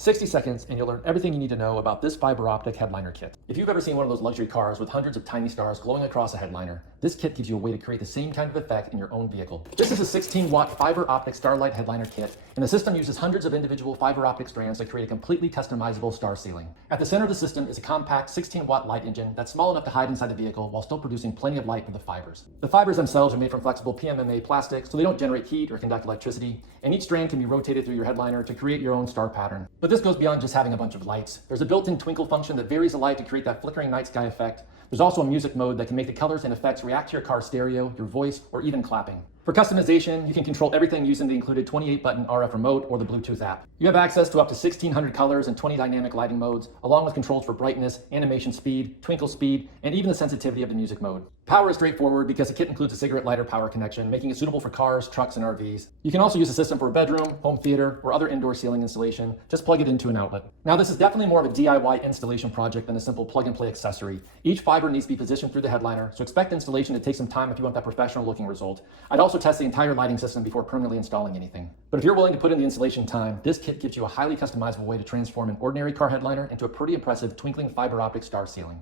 60 seconds and you'll learn everything you need to know about this fiber optic headliner kit. If you've ever seen one of those luxury cars with hundreds of tiny stars glowing across a headliner, this kit gives you a way to create the same kind of effect in your own vehicle. This is a 16-watt fiber optic Starlight headliner kit, and the system uses hundreds of individual fiber optic strands to create a completely customizable star ceiling. At the center of the system is a compact 16-watt light engine that's small enough to hide inside the vehicle while still producing plenty of light from the fibers. The fibers themselves are made from flexible PMMA plastic, so they don't generate heat or conduct electricity, and each strand can be rotated through your headliner to create your own star pattern. But this goes beyond just having a bunch of lights. There's a built-in Twinkle function that varies the light to create that flickering night sky effect. There's also a music mode that can make the colors and effects react to your car's stereo, your voice, or even clapping. For customization, you can control everything using the included 28-button RF remote or the Bluetooth app. You have access to up to 1,600 colors and 20 dynamic lighting modes, along with controls for brightness, animation speed, twinkle speed, and even the sensitivity of the music mode. Power is straightforward because the kit includes a cigarette lighter power connection, making it suitable for cars, trucks, and RVs. You can also use the system for a bedroom, home theater, or other indoor ceiling installation. Just plug it into an outlet. Now, this is definitely more of a DIY installation project than a simple plug-and-play accessory. Each fiber needs to be positioned through the headliner, so expect installation to take some time if you want that professional-looking result. I'd also test the entire lighting system before permanently installing anything. But if you're willing to put in the installation time, this kit gives you a highly customizable way to transform an ordinary car headliner into a pretty impressive twinkling fiber optic star ceiling.